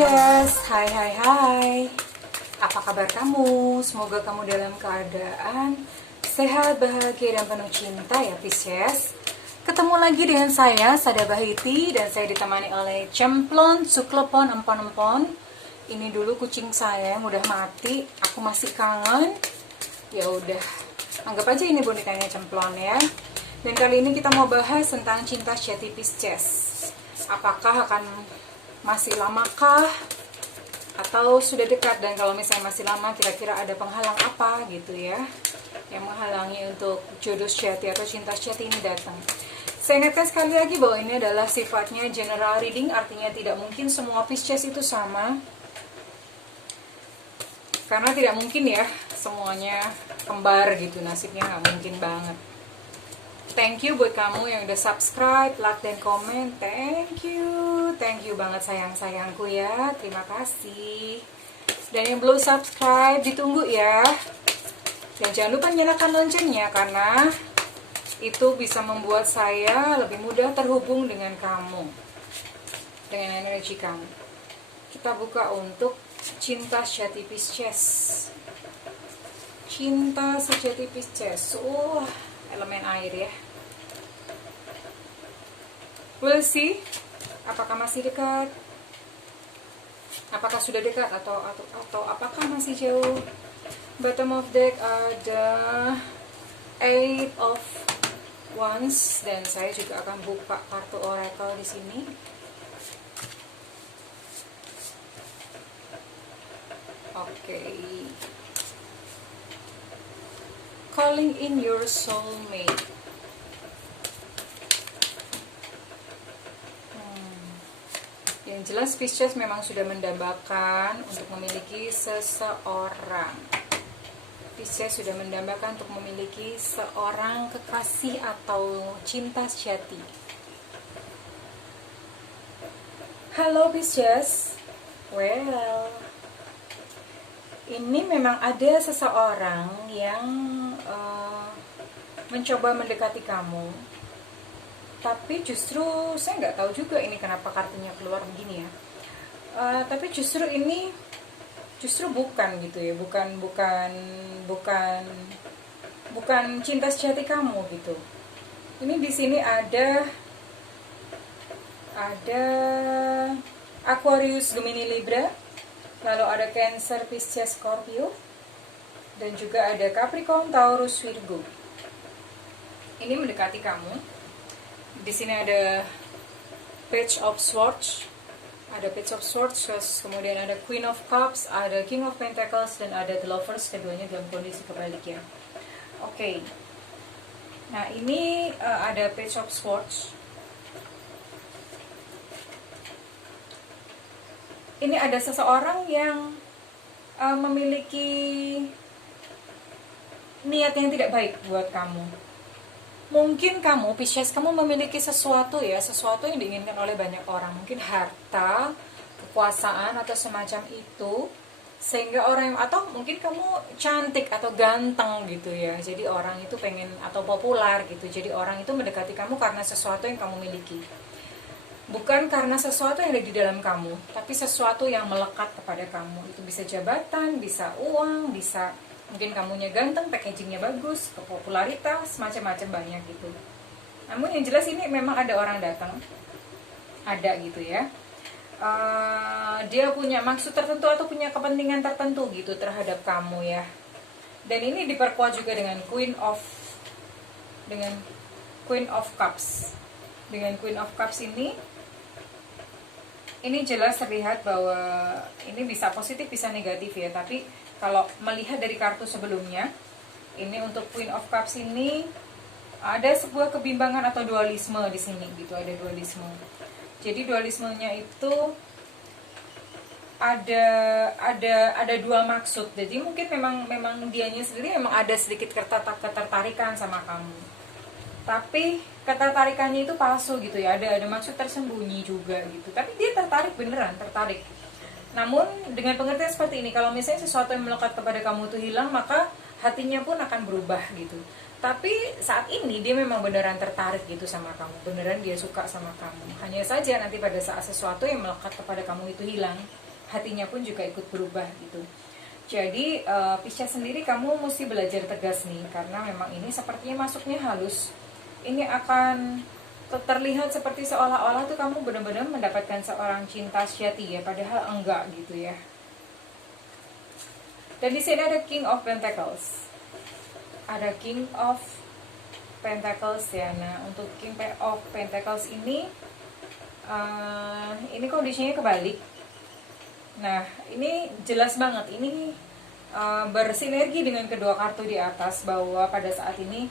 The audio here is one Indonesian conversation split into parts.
Pisces, hai. Apa kabar kamu? Semoga kamu dalam keadaan sehat, bahagia, dan penuh cinta ya Pisces. Ketemu lagi dengan saya, Sada Bahiti, dan saya ditemani oleh Cemplon, Suklepon, Empon-empon. Ini dulu kucing saya yang udah mati, aku masih kangen. Ya udah, anggap aja ini bonekanya Cemplon ya. Dan kali ini kita mau bahas tentang cinta sejati Pisces. Apakah akan masih lamakah atau sudah dekat, dan kalau misalnya masih lama kira-kira ada penghalang apa gitu ya yang menghalangi untuk jodoh sejati atau cinta sejati ini datang. Saya ingatkan sekali lagi bahwa ini adalah sifatnya general reading, artinya tidak mungkin semua Pisces itu sama, karena tidak mungkin ya semuanya kembar gitu, nasibnya nggak mungkin banget. Thank you buat kamu yang udah subscribe, like, dan komen. Thank you banget sayang-sayangku ya. Terima kasih. Dan yang belum subscribe, ditunggu ya. Dan jangan lupa nyalakan loncengnya, karena itu bisa membuat saya lebih mudah terhubung dengan kamu, dengan energi kamu. Kita buka untuk cinta sejati Pisces. Cinta sejati Pisces. Elemen air ya. We'll see. Apakah masih dekat? Apakah sudah dekat atau apakah masih jauh? Bottom of deck ada Eight of Wands, dan saya juga akan buka kartu oracle di sini. Oke. Calling in your soulmate. Yang jelas Pisces memang sudah mendambakan untuk memiliki seseorang. Pisces sudah mendambakan untuk memiliki seorang kekasih atau cinta sejati. Halo Pisces. Well, ini memang ada seseorang yang mencoba mendekati kamu, tapi justru saya nggak tahu juga ini kenapa kartunya keluar begini ya. Tapi justru ini bukan gitu ya, bukan cinta sejati kamu gitu. Ini di sini ada Aquarius, Gemini, Libra, lalu ada Cancer, Pisces, Scorpio, dan juga ada Capricorn, Taurus, Virgo. Ini mendekati kamu. Di sini ada Page of Swords, kemudian ada Queen of Cups, ada King of Pentacles, dan ada The Lovers, keduanya dalam kondisi kebalik ya. Oke. Nah, ini ada Page of Swords. Ini ada seseorang yang memiliki niat yang tidak baik buat kamu. Mungkin kamu, Pisces, kamu memiliki sesuatu yang diinginkan oleh banyak orang. Mungkin harta, kekuasaan, atau semacam itu. Sehingga orang, atau mungkin kamu cantik atau ganteng gitu ya. Jadi orang itu pengen, atau populer gitu. Jadi orang itu mendekati kamu karena sesuatu yang kamu miliki. Bukan karena sesuatu yang ada di dalam kamu, tapi sesuatu yang melekat kepada kamu. Itu bisa jabatan, bisa uang, bisa mungkin kamunya ganteng, packagingnya bagus, kepopularitas, macam-macam banyak gitu. Namun yang jelas ini memang ada orang datang, ada gitu ya. Dia punya maksud tertentu atau punya kepentingan tertentu gitu terhadap kamu ya. Dan ini diperkuat juga dengan Queen of Cups. Dengan Queen of Cups ini jelas terlihat bahwa ini bisa positif, bisa negatif ya. Tapi kalau melihat dari kartu sebelumnya, ini untuk Queen of Cups ini ada sebuah kebimbangan atau dualisme di sini gitu, ada dualisme. Jadi dualismenya itu ada dua maksud. Jadi mungkin memang dianya sendiri memang ada sedikit ketertarikan sama kamu. Tapi ketertarikannya itu palsu gitu ya, ada maksud tersembunyi juga gitu. Tapi dia beneran tertarik. Namun dengan pengertian seperti ini, kalau misalnya sesuatu yang melekat kepada kamu itu hilang, maka hatinya pun akan berubah gitu. Tapi saat ini dia memang beneran tertarik gitu sama kamu, beneran dia suka sama kamu. Hanya saja nanti pada saat sesuatu yang melekat kepada kamu itu hilang, hatinya pun juga ikut berubah gitu. Jadi Pisces sendiri kamu mesti belajar tegas nih, karena memang ini sepertinya masuknya halus. Ini akan terlihat seperti seolah-olah tuh kamu benar-benar mendapatkan seorang cinta sejati ya, padahal enggak gitu ya. Dan di sini ada King of Pentacles. Ada King of Pentacles ya. Nah, untuk King of Pentacles ini kondisinya kebalik. Nah, ini jelas banget. Ini bersinergi dengan kedua kartu di atas, bahwa pada saat ini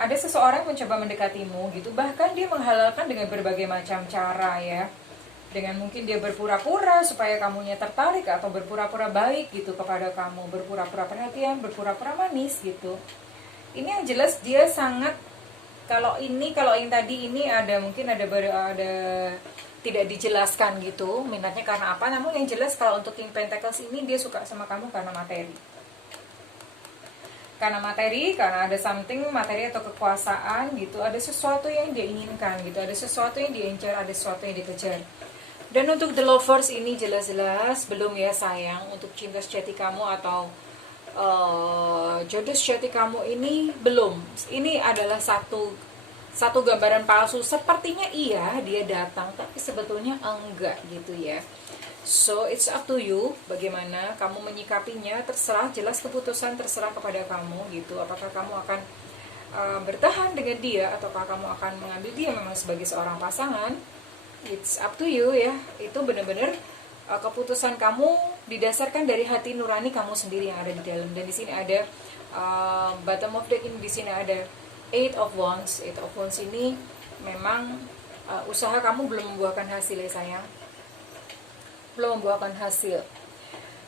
ada seseorang mencoba mendekatimu gitu. Bahkan dia menghalalkan dengan berbagai macam cara ya. Dengan mungkin dia berpura-pura supaya kamunya tertarik, atau berpura-pura baik gitu kepada kamu, berpura-pura perhatian, berpura-pura manis gitu. Ini yang jelas dia sangat, kalau yang tadi ini ada mungkin ada tidak dijelaskan gitu minatnya karena apa. Namun yang jelas kalau untuk King Pentacles ini dia suka sama kamu karena materi. Karena ada something materi atau kekuasaan gitu, ada sesuatu yang dia inginkan gitu, ada sesuatu yang dia incar, ada sesuatu yang dikejar. Dan untuk the lovers ini jelas-jelas belum ya sayang, untuk cinta sejati kamu atau jodoh sejati kamu ini belum. Ini adalah satu gambaran palsu. Sepertinya iya dia datang, tapi sebetulnya enggak gitu ya. So it's up to you bagaimana kamu menyikapinya, terserah, jelas keputusan terserah kepada kamu gitu. Apakah kamu akan bertahan dengan dia, ataukah kamu akan mengambil dia memang sebagai seorang pasangan. It's up to you ya. Itu benar-benar keputusan kamu didasarkan dari hati nurani kamu sendiri yang ada di dalam. Dan di sini ada bottom of deck ini, di sini ada Eight of Wands. Eight of Wands ini memang usaha kamu belum membuahkan hasil ya sayang. Belum membuahkan hasil.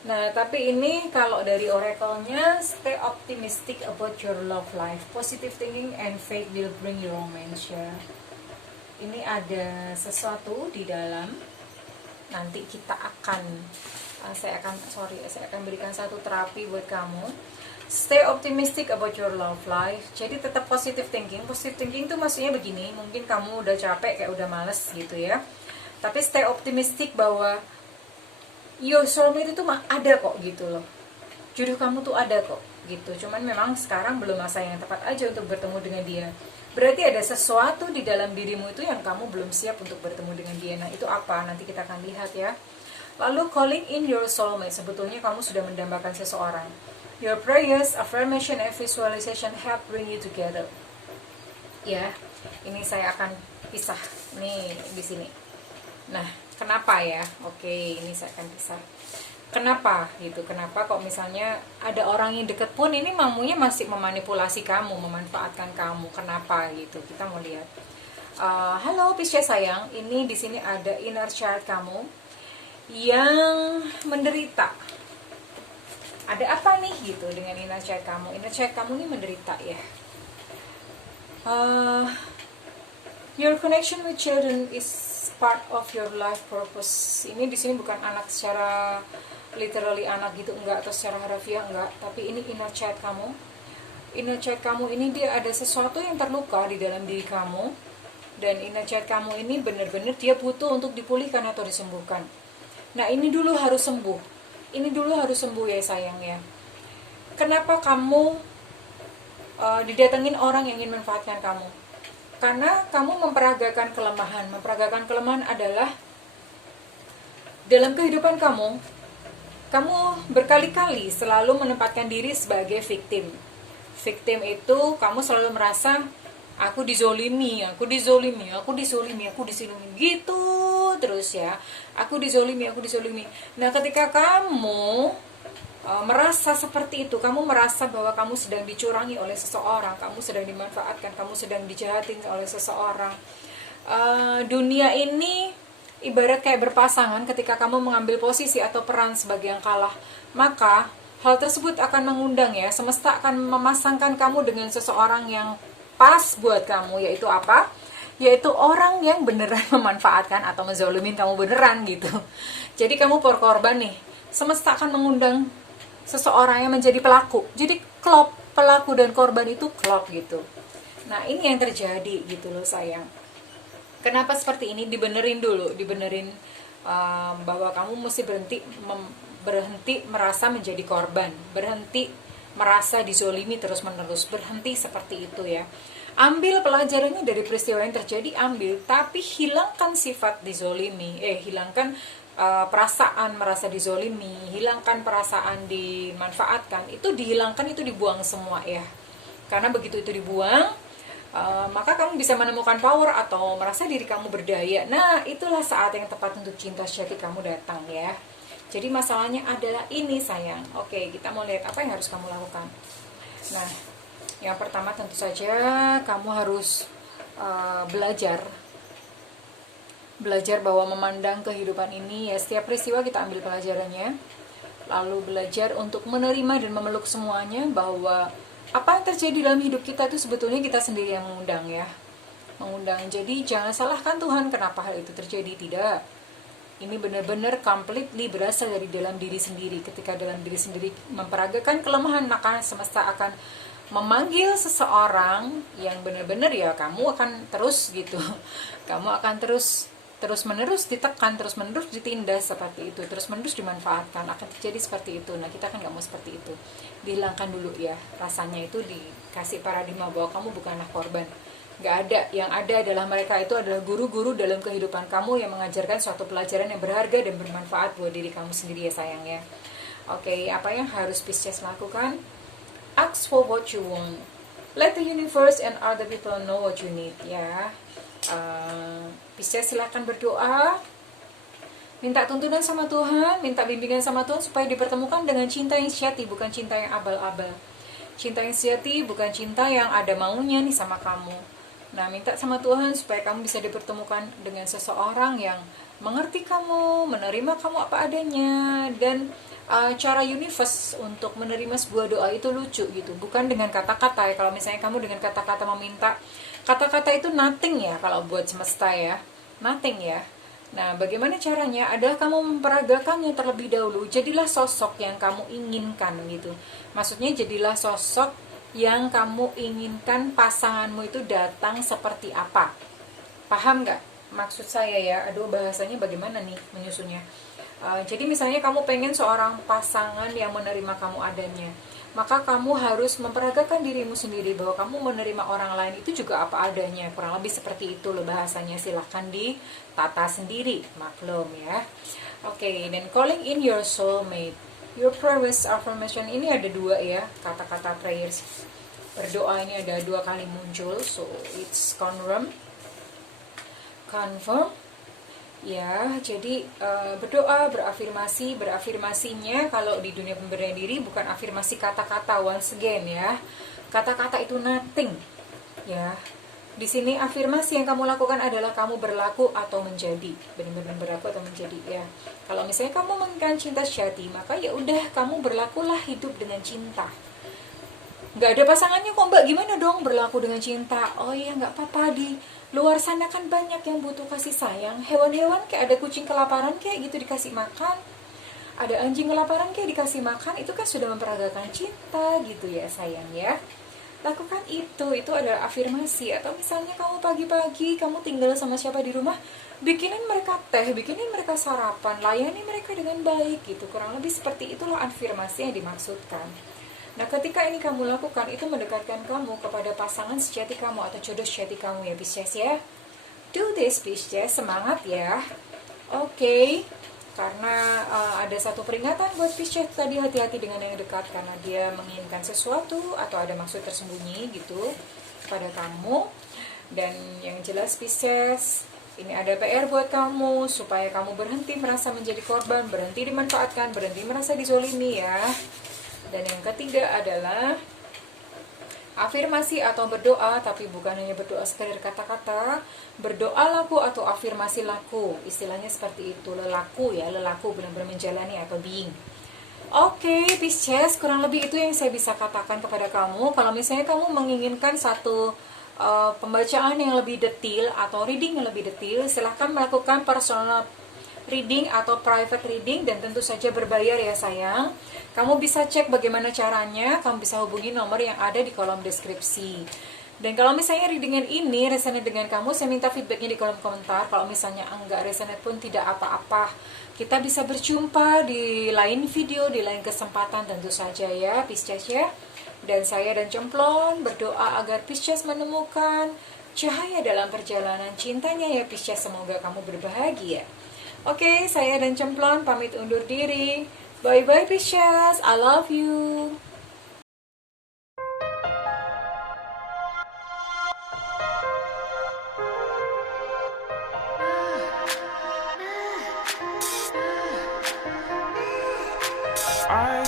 Nah, tapi ini kalau dari oracle-nya, stay optimistic about your love life. Positive thinking and faith will bring you romance ya. Ini ada sesuatu di dalam. Nanti kita akan saya akan berikan satu terapi buat kamu. Stay optimistic about your love life. Jadi tetap positive thinking. Positive thinking itu maksudnya begini, mungkin kamu udah capek, kayak udah males gitu ya. Tapi stay optimistic bahwa your soulmate itu ada kok gitu loh. Jodoh kamu tuh ada kok gitu. Cuman memang sekarang belum masa yang tepat aja untuk bertemu dengan dia. Berarti ada sesuatu di dalam dirimu itu yang kamu belum siap untuk bertemu dengan dia. Nah, itu apa? Nanti kita akan lihat ya. Lalu calling in your soulmate. Sebetulnya kamu sudah mendambakan seseorang. Your prayers, affirmation, and visualization help bring you together. Ya, ini saya akan pisah. Nih, di sini. Nah, kenapa ya? Oke, ini saya akan pisah. Kenapa gitu? Kenapa kok misalnya ada orang yang deket pun ini mamunya masih memanipulasi kamu, memanfaatkan kamu? Kenapa gitu? Kita mau lihat. Halo Pisces sayang, ini di sini ada inner child kamu yang menderita. Ada apa nih gitu dengan inner child kamu? Inner child kamu ini menderita ya. Your connection with children is part of your life purpose. Ini di sini bukan anak secara literally anak gitu, enggak, atau secara harafiah enggak, tapi ini inner child kamu. Inner child kamu ini dia ada sesuatu yang terluka di dalam diri kamu, dan inner child kamu ini benar-benar dia butuh untuk dipulihkan atau disembuhkan. Nah, ini dulu harus sembuh. Ini dulu harus sembuh ya sayang ya. Kenapa kamu didatengin orang yang ingin manfaatkan kamu? Karena kamu memperagakan kelemahan. Memperagakan kelemahan adalah dalam kehidupan kamu berkali-kali selalu menempatkan diri sebagai victim. Victim itu kamu selalu merasa aku dizolimi gitu terus ya. Aku dizolimi. Nah, ketika kamu merasa seperti itu, kamu merasa bahwa kamu sedang dicurangi oleh seseorang, kamu sedang dimanfaatkan, kamu sedang dijahatin oleh seseorang. Dunia ini ibarat kayak berpasangan. Ketika kamu mengambil posisi atau peran sebagai yang kalah, maka hal tersebut akan mengundang ya, semesta akan memasangkan kamu dengan seseorang yang pas buat kamu, yaitu apa? Yaitu orang yang beneran memanfaatkan atau menzalimin kamu beneran gitu. Jadi kamu korban nih, semesta akan mengundang seseorang yang menjadi pelaku. Jadi klop, pelaku dan korban itu klop gitu. Nah, ini yang terjadi gitu loh sayang. Kenapa seperti ini? Dibenerin dulu, bahwa kamu mesti berhenti merasa menjadi korban, berhenti merasa dizolimi terus-menerus, berhenti seperti itu ya. Ambil pelajarannya dari peristiwa yang terjadi, ambil, tapi hilangkan sifat dizolimi, hilangkan perasaan merasa dizolimi, hilangkan perasaan dimanfaatkan, itu dihilangkan, itu dibuang semua ya. Karena begitu itu dibuang, maka kamu bisa menemukan power atau merasa diri kamu berdaya. Nah, itulah saat yang tepat untuk cinta sejati kamu datang ya. Jadi masalahnya adalah ini sayang. Oke, kita mau lihat apa yang harus kamu lakukan. Nah, yang pertama tentu saja kamu harus belajar bahwa memandang kehidupan ini ya, setiap peristiwa kita ambil pelajarannya, lalu belajar untuk menerima dan memeluk semuanya, bahwa apa yang terjadi dalam hidup kita itu sebetulnya kita sendiri yang mengundang ya, jadi jangan salahkan Tuhan kenapa hal itu terjadi, tidak, ini benar-benar completely berasal dari dalam diri sendiri. Ketika dalam diri sendiri memperagakan kelemahan, maka semesta akan memanggil seseorang yang benar-benar ya, kamu akan terus gitu, kamu akan terus-menerus ditekan, terus-menerus ditindas seperti itu, terus-menerus dimanfaatkan, akan terjadi seperti itu. Nah, kita kan nggak mau seperti itu. Dihilangkan dulu ya rasanya itu, dikasih paradigma bahwa kamu bukanlah korban. Nggak ada, yang ada adalah mereka itu adalah guru-guru dalam kehidupan kamu yang mengajarkan suatu pelajaran yang berharga dan bermanfaat buat diri kamu sendiri ya sayang ya. Oke, apa yang harus Pisces lakukan? Ask for what you want. Let the universe and other people know what you need ya. Pisces silakan berdoa, minta tuntunan sama Tuhan, minta bimbingan sama Tuhan supaya dipertemukan dengan cinta yang sejati, bukan cinta yang abal-abal. Cinta yang sejati bukan cinta yang ada maunya nih sama kamu. Nah, minta sama Tuhan supaya kamu bisa dipertemukan dengan seseorang yang mengerti kamu, menerima kamu apa adanya, dan cara universe untuk menerima sebuah doa itu lucu gitu, bukan dengan kata-kata ya. Kalau misalnya kamu dengan kata-kata meminta, kata-kata itu nothing ya kalau buat semesta ya, nothing ya. Nah, bagaimana caranya? Adalah kamu memperagakannya terlebih dahulu. Jadilah sosok yang kamu inginkan gitu. Maksudnya jadilah sosok yang kamu inginkan pasanganmu itu datang seperti apa. Paham nggak maksud saya ya? Aduh, bahasanya bagaimana nih menyusunnya? Jadi misalnya kamu pengen seorang pasangan yang menerima kamu adanya, maka kamu harus memperagakan dirimu sendiri bahwa kamu menerima orang lain itu juga apa adanya. Kurang lebih seperti itu loh bahasanya, silahkan ditata sendiri, maklum ya. Oke, dan calling in your soulmate. Your prayers affirmation ini ada dua ya, kata-kata prayers berdoa ini ada 2 kali muncul, so it's confirm ya. Jadi berdoa, berafirmasinya kalau di dunia pemberdayaan diri bukan afirmasi kata-kata, once again ya, kata-kata itu nothing ya. Di sini afirmasi yang kamu lakukan adalah kamu berlaku atau menjadi, benar-benar berlaku atau menjadi ya. Kalau misalnya kamu menginginkan cinta sejati, maka ya udah kamu berlakulah hidup dengan cinta. Nggak ada pasangannya kok mbak, gimana dong berlaku dengan cinta? Oh iya, nggak apa-apa, di luar sana kan banyak yang butuh kasih sayang. Hewan-hewan kayak ada kucing kelaparan kayak gitu dikasih makan, ada anjing kelaparan kayak dikasih makan, itu kan sudah memperagakan cinta gitu ya sayang ya. Lakukan itu adalah afirmasi. Atau misalnya kamu pagi-pagi kamu tinggal sama siapa di rumah, bikinin mereka teh, bikinin mereka sarapan, layani mereka dengan baik gitu. Kurang lebih seperti itulah afirmasi yang dimaksudkan. Nah, ketika ini kamu lakukan, itu mendekatkan kamu kepada pasangan sejati kamu atau jodoh sejati kamu ya Pisces ya. Do this Pisces, semangat ya. Oke. Karena ada satu peringatan buat Pisces tadi, hati-hati dengan yang dekat karena dia menginginkan sesuatu atau ada maksud tersembunyi gitu pada kamu. Dan yang jelas Pisces, ini ada PR buat kamu supaya kamu berhenti merasa menjadi korban, berhenti dimanfaatkan, berhenti merasa dizolimi ya. Dan yang ketiga adalah afirmasi atau berdoa, tapi bukan hanya berdoa sekadar kata-kata, berdoa laku atau afirmasi laku, istilahnya seperti itu, lelaku ya, lelaku benar-benar menjalani atau being. Oke, Pisces, kurang lebih itu yang saya bisa katakan kepada kamu. Kalau misalnya kamu menginginkan satu pembacaan yang lebih detail atau reading yang lebih detail, silahkan melakukan personal reading atau private reading, dan tentu saja berbayar ya sayang. Kamu bisa cek bagaimana caranya, kamu bisa hubungi nomor yang ada di kolom deskripsi. Dan kalau misalnya readingan ini resonate dengan kamu, saya minta feedbacknya di kolom komentar. Kalau misalnya enggak resonate pun tidak apa-apa. Kita bisa berjumpa di lain video, di lain kesempatan tentu saja ya, Pisces ya. Dan saya dan Cemplon berdoa agar Pisces menemukan cahaya dalam perjalanan cintanya ya Pisces. Semoga kamu berbahagia. Oke, saya dan Cemplon pamit undur diri. Bye-bye Pisces, I love you. I